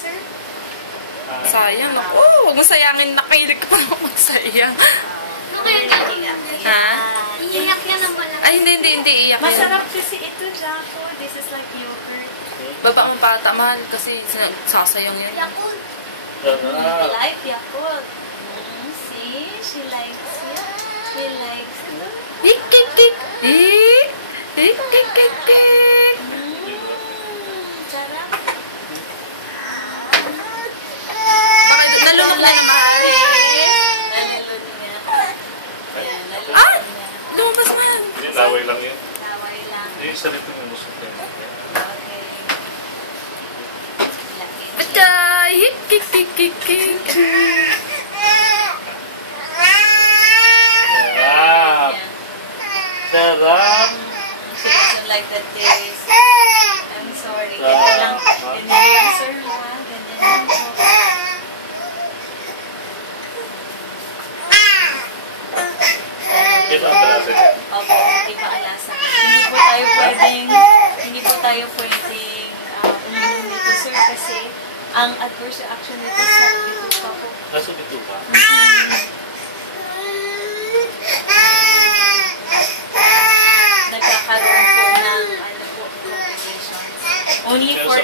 sir? Sayang. Oh, huwag mo sayangin. Nakilig ka pa naman magsayang. Ano kaya iiyak? Ha? Iiyak yan ang malaki. Ay, hindi iyak. Masarap kasi ito, Jaco. This is like yogurt. Baba mo pa mahal kasi sasayang yan. Yakult. I like Yakult. See? She likes it. She likes it. Hik. Sarap. Baka nalunok na na mahal. Nalulod niya. Ayan, nalulod Ah! niya. Lumabas mahal. Hindi, laway lang yun. Laway lang. Yung isa nito yung musok yan. Okay. Laki. Bachay! Hik. Sarap! Sarap! She doesn't like that taste. I'm sorry. Ganyan lang. Ganyan lang, sir, ha? Ganyan lang po. Ito ang palasa niya. Opo, iba ang lasa. Hindi po tayo pwedeng uminom nito, sir, kasi ang adverse reaction nito sa bituka po. Nasa bito ba? Nagkakaroon po ng complications. Only for